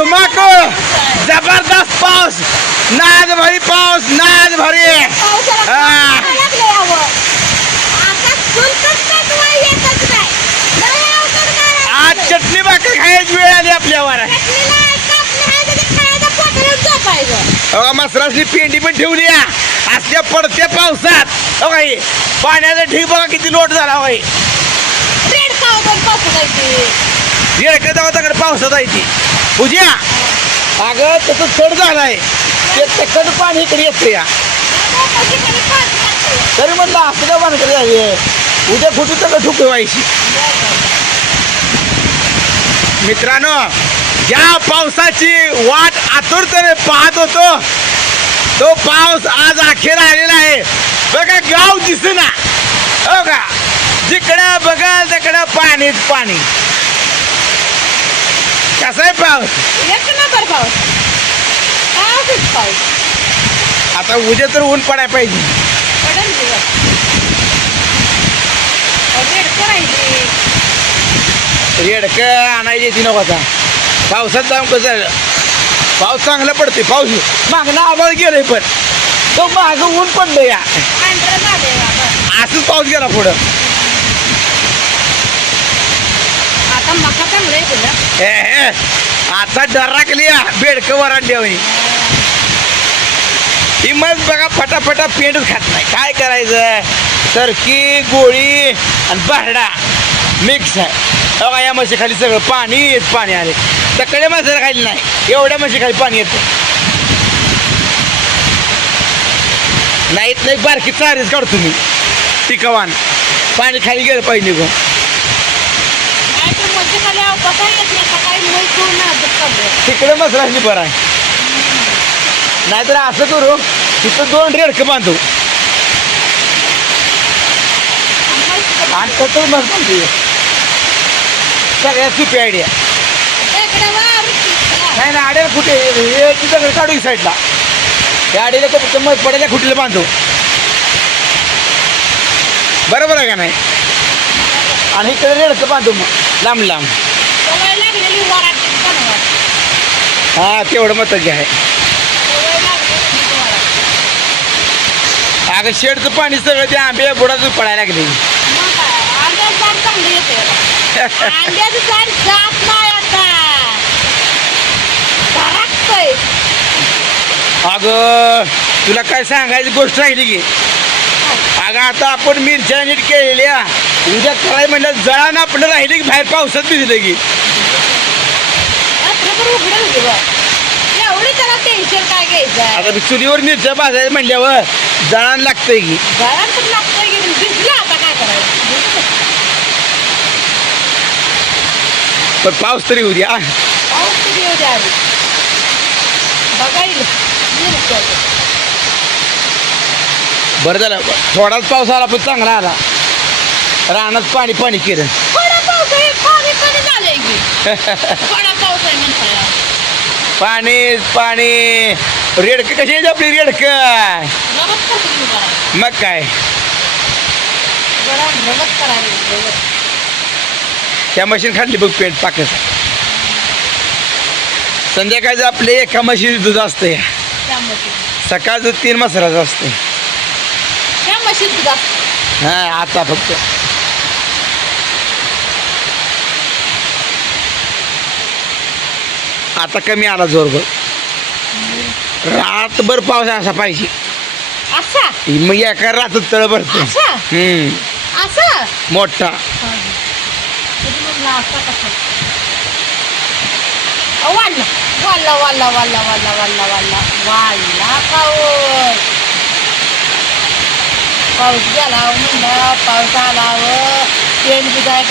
धुमाको जबरदस्त पाऊस नाद भरी पाऊस नाद भरी आज चटणी भाकर खायची वेळ आली आपल्यावर. मसरासली पेंडी पण ठेवली असल्या पडत्या पावसात. हो काही पाण्याचा ठीक बघा किती लोट झाला हो काही येडकत पावसात आहे ती पूजा अगं थोड चढ झालाय. ते तकड पाणी इकडे येतं या. तरी पाणी तरी म्हणलं असं का भानकडे झाली उद्या कुठे तकडे ठुकू व्हायची मित्रांनो ज्या पावसाची वाट आतुरतेने पाहत होतो तो पाऊस आज अखेर आलेला आहे. बघा गाव दिसना. हो का? जिकडं बघाल तिकडं पाणीच पाणी. कसा आहे पाऊस एक नंबर पाऊस. पाऊसच पाऊस. आता उद्या तर ऊन पडायला पाहिजे पडेल दिवस. रेड करायची. रेडक आणायची ती नको आता पावसात जाऊन कसं झालं पाऊस चांगला पडते पाऊस मागणं आवाज गेलंय पण तो मागं ऊन पडलं या पांढरं बाबा. असंच पाऊस गेला पुढं आता मका चांगलं ए हे. आता डराकली बेडकं वरांड्यावनी ही मग बघा फटाफटा पेंटच खात नाही. काय करायचं? सरकी गोळी आणि बारडा मिक्स आहे. बघा या म्हशी खाली सगळं येत पाणी आले. तकडे माणसाला खाली नाही. एवढ्या म्हशी खाली पाणी येतं. नाहीत नाही बारकी चारीच काढतो मी. टिकवान. पाणी खाली गेलं पाहिजे गो नाही तर मध्ये खाली अवकाश येत नाही सकाळी मुल पूर्ण अभ्यास करतोय. तिकडे मसराशी बरं आहे. नाहीतर असं करू तिथं दोन रेडकं बांधू. आणि तसंच मग सगळ्यात सोपी आयडिया नाही ना आड्याला कुठे हे तिथं काढू साईडला त्या आडीला तर मग पडायला कुठलं बांधू. बरोबर आहे का नाही? आणि इकडे रेडकं बांधू मग लांब लांब. हा तेवढं मत घ्या आहे. अगं शेडचं पाणी सगळं ते आंबे बुडाच पडायला लागले. अगं तुला काय सांगायची गोष्ट राहिली की? अगं आता आपण मिरच्या नीट केलेल्या उद्या कराय म्हणलं जळानं आपलं राहिली की बाहेर पावसात भिजलं की? रात्रभर उघडं होती बा. एवढी त्याला टेन्शन काय घ्यायचं आता चुलीवर मिरच्या म्हणल्यावर जळान लागतंय की. तर लागतंय की भिजलं आता काय करायचं? पण पाऊस तरी पाऊस येऊ द्या. बरं झालं. थोडाच पाऊस आला पण चांगला आला. रानात पाणी पाणी केलं. पाणी कधी झालंय की थोडा पाऊस आहे म्हणताय पाणी पाणी. रेडकं कशी आहे आपली रेडकं? रवत करते की बरं मग काय? बरं त्या मशीन खाल्ली बघ पेट पाकत. संध्याकाळचं आपले एका म्हशीचं दूध असते त्या मशीन सकाळचं तीन मसराचं असते त्या मशीन हा आता फक्त. आता कमी आला जोर बघ रातभर पाऊस असा पाहिजे. असा? मग एका रातात तळ भरते. असा? हम्म. असा? मोठा. कधी म्हणला असा कसा अ, वाढला. वाढला वाढला वाढला वाढला वाढला वाढला. वाढला पाऊस. पाऊस गेला म्हणलं. पाऊस आला व पेन बिजाय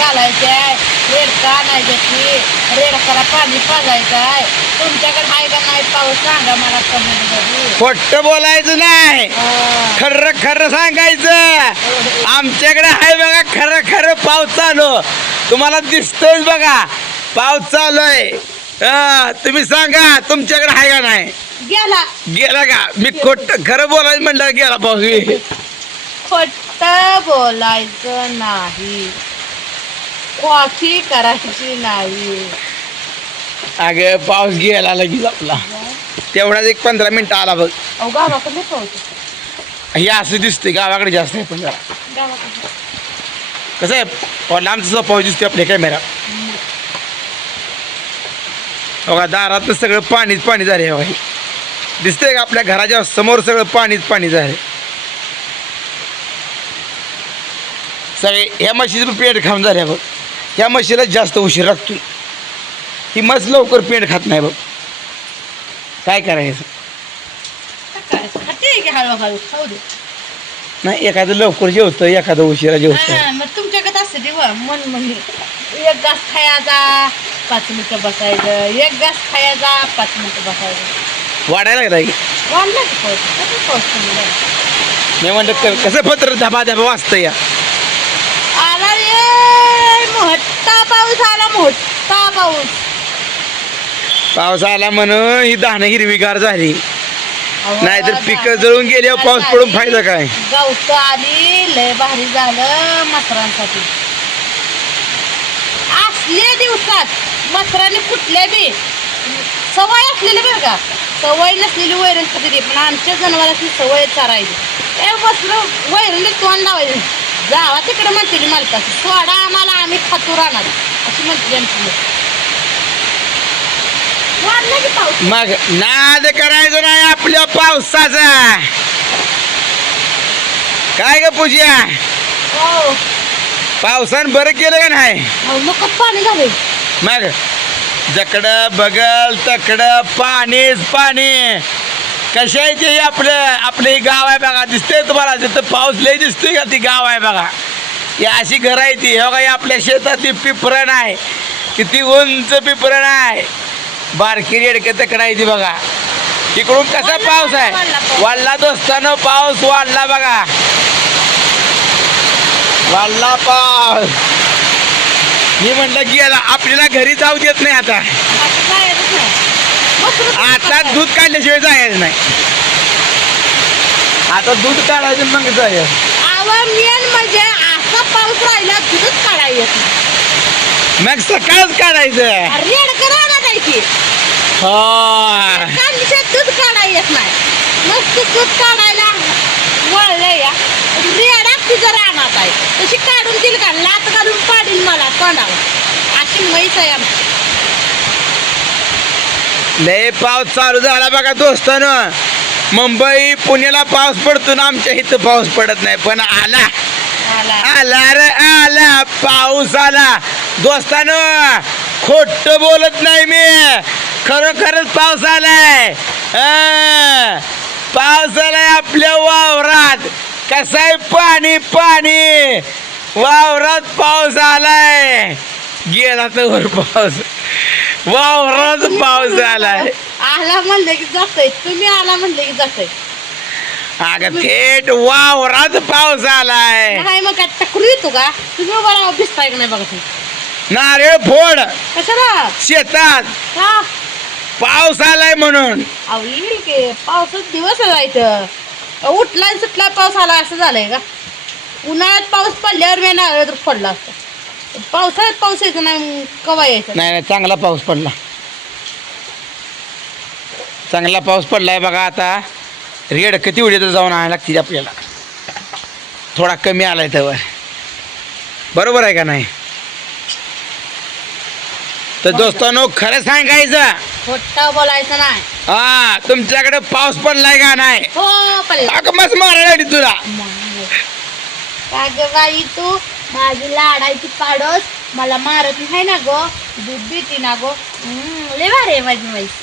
घालायचंय रेडका आणायचं की रेडकाला पाणी पाजायचं आहे तुमच्याकडे आहे का नाही पाऊस? सांगा मला कमेंटमध्ये. खोट बोलायचं नाही. हा. खरं खरं सांगायचं. आमच्याकडे आहे बघा खरं खरं पाऊस चालू. तुम्हाला दिसतोय बघा पाऊस चालू आहे. हा, तुम्ही सांगा तुमच्याकडे आहे का नाही? गेला. गेला का? मी खोट खरं बोलायचं म्हणलं गेला पाऊस. खोट बोलायचं नाही. कॉफी करायची नाही. अगं पाऊस गेला लगेच आपला. तेवढाच एक पंधरा मिनिटं आला बघ. अहो गावाकडे पाऊस. हे असं दिसतंय गावाकडे जास्त आहे पण जरा. गावाकडे. कसं आहे? प- लांबचा सुद्धा पाऊस दिसतोय आपल्या कॅमेरा बघा दारात सगळं पाणीच पाणी झाले बघा हे. दिसतंय का आपल्या घराच्या समोर सगळं पाणीच पाणी झालं सगळे ह्या म्हशीचं पण पेंट खाऊन झाले बघ. ह्या म्हशीला जास्त उशीर लागतोय. ही मस्त लवकर पेंट खात नाही बघ. काय करायचं? नाही एखादं लवकर जेवतं एखादं उशिरा जेवतं. तुमच्याकडे असते ते व मन म्हणजे. एक घास खायचा पाच मिनिटं बसायचं. एक घास खायचा पाच मिनिटं बसायचं. वाढायला वाढलं की झाला? मी म्हणलं कसं पत्र धबा धबा वाचतं या? आला रे मोठा पाऊस आला मोठा पाऊस पाऊस? आला म्हणून ही धानं हिरवीगार झाली नाहीतर पिकं जळून गेल्यावर पाऊस पडून फायदा काय? गवत आली लय भारी झालं मसरांसाठी असल्या दिवसात मसराने कुठल्या बी सवय असलेली बरं का? सवय नसलेली वैरण खाते पण आमच्या जनावरांची सवय चारायची ते मसर वैरणीत तोंड लावायचं. जावा तिकडे म्हणते मालकाची सोडा आम्हाला आम्ही खातो राहणार. अशी म्हणते आमची लोक. मग नाद करायचं नाही आपल्या पावसाचा. काय ग पूजा? हो. पावसानं बरं केलं का नाही? नकच पाणी झाले. मग जकडं बगल तकडं पाणीच पाणी. कशा आहे ते आपलं आपलं हे गाव आहे बघा दिसतंय तुम्हाला तिथं पाऊस लय दिसतोय का ती गाव आहे बघा. ही अशी घरं आहे ती. हे बघा ही आपल्या शेतातली पिपरण आहे किती उंच पिपरण आहे बारकी रेडके तकडं आहे ती बघा. इकडून कसा पाऊस आहे? वाढला दोस्तानं पाऊस वाढला बघा. वाढला पाऊस. मी म्हटलं गेला आपल्याला घरी जाऊ देत नाही आता. आता दूध काढल्याशिवाय जायचं नाही. आता दूध काढायचं मग जायचं. आवा मेन म्हणजे असा पाऊस राहिला दूधच नाही. मग सकाळच काढायचं. रेड करा ना हो दूध येत नाही. मस्त दूध काढायला वळलं या. रेडा तुझं रानात आहे. तशी काढून दिल का? लात घालून पाडील मला तोंडावर. अशी म्हैस आहे आमची. लय पाऊस चालू झाला बघा दोस्तानं. मुंबई पुण्याला पाऊस पडतो ना आमच्या इथं पाऊस पडत नाही पण आला. आला. आला रे आला. पाऊस आला. दोस्तानं खोट बोलत नाही मी. खरोखरच पाऊस आलाय. पाऊस आलाय आपल्या वावरात. कसाय पाणी पाणी? वावरात पाऊस आलाय. गेला तर वर पाऊस. वावरात पाऊस आलाय आला म्हणलं की जातोय. तुम्ही आला म्हणलं की जातोय. अगं थेट वावरात पाऊस आलाय नाही मग काय टकरू येतो का? तुम्ही बरं भिजताय का नाही बघा तुम्ही? नारळ फोड. कशाला? शेतात. का पाऊस आलाय म्हणून. अहो येईल की. पावसात दिवस जायचं उठला आणि सुटला पाऊस आला असं झालंय का? उन्हाळ्यात पाऊस पडल्यावर मी नारळ पडला असतं. पावसाळ्यात पाऊस यायचं नाही कवा यायचं? नाही नाही चांगला पाऊस पडला. चांगला पाऊस पडलाय बघा आता. रेड किती उडी तर जाऊन आणायला लागतील आपल्याला. थोडा कमी आलाय त्यावर. बरोबर आहे का नाही? तर दोस्तांनो खरं सांगायचं. खोटा बोलायचं नाही. हा तुमच्याकडे पाऊस पडलाय का नाही? हो पडला. अगं मस्त मारायला लागली तुला. का ग बाई तू माझी लाडायची पाडोस. मला मारत नाही ना गो. दूध देते ना गो. हम्म, लय भारी आहे माझी म्हैस.